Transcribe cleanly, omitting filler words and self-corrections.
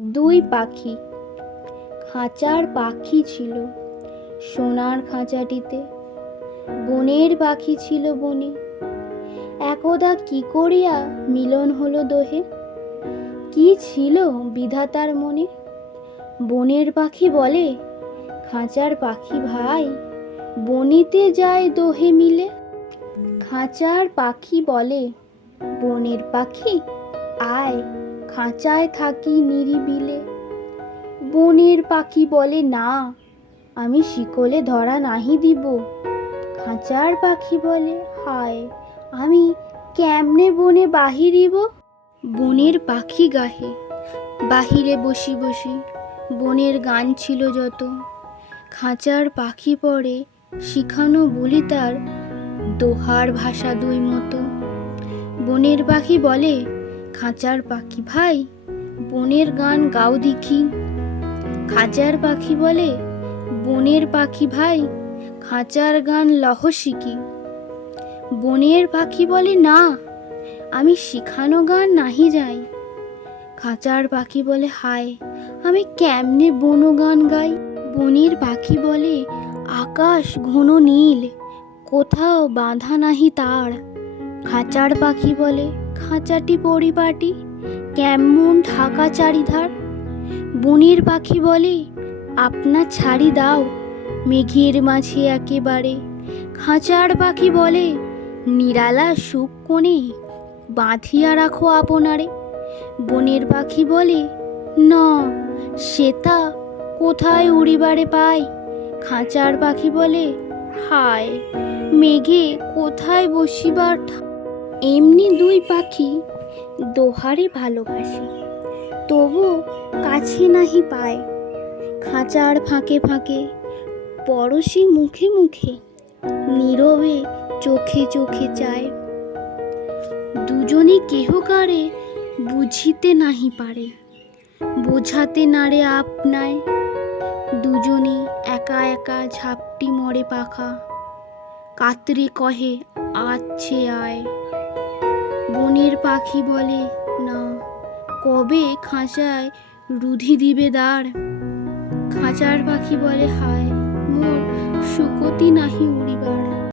দুই পাখি। খাঁচার পাখি ছিল সোনার খাঁচাটিতে, বনের পাখি ছিল বনে। একদা কি করিয়া মিলন হলো দোহে, কি ছিল বিধাতার মনে। বনের পাখি বলে, খাঁচার পাখি ভাই, বনেতে যায় দোহে মিলে। খাঁচার পাখি বলে, বনের পাখি আয়, খাঁচায় থাকি নিরিবিলে। বনের পাখি বলে, না, আমি শিকলে ধরা নাহি দিব। খাঁচার পাখি বলে, হায়, আমি কেমনে বনে বাহিরিব। বনের পাখি গাহে বাহিরে বসি বসি, বনের গান ছিল যত। খাঁচার পাখি পড়ে শিখানো বলি তার, দোহার ভাষা দুই মতো। বনের পাখি বলে, খাঁচার পাখি ভাই, বনের গান গাও দেখি। খাঁচার পাখি বলে, বনের পাখি ভাই, খাঁচার গান লহ শিখি। বনের পাখি বলে, না, আমি শিখানো গান নাহি যাই। খাঁচার পাখি বলে, হায়, আমি কেমনে বন গান গাই। বনের পাখি বলে, আকাশ ঘন নীল, কোথাও বাঁধা নাহি তার। খাঁচার পাখি বলে, খাঁচাটি পরিপাটি, কেমন ঢাকা চারিধার। বনের পাখি বলে, আপনা ছাড়ি দাও, মেঘের মাঝে একেবারে। খাঁচার পাখি বলে, নিরালা সুখ কোণে, বাঁধিয়া রাখো আপনারে। বনের পাখি বলে, না, সেতা কোথায় উড়িবারে পাই। খাঁচার পাখি বলে, হায়, মেঘে কোথায় বসিবার ঠাঁই। এমনি দুই পাখি দোহারে ভালোবাসে, তবু কাছে নাহি পায়। খাঁচার ফাঁকে ফাঁকে, পড়শি মুখে মুখে, নীরবে চোখে চোখে চায়। দুজনে কেহ কারে বুঝিতে নাহি পারে, বোঝাতে নারে আপনায়। দুজনে একা একা ঝাপটি মরে পাখা, কাতরে কহে আচ্ছে আয়। বনের পাখি বলে, না, কবে খাঁচায় রুধি দিবে দ্বার। খাঁচার পাখি বলে, হায়, মোর শুকতি নাহি উড়িবার।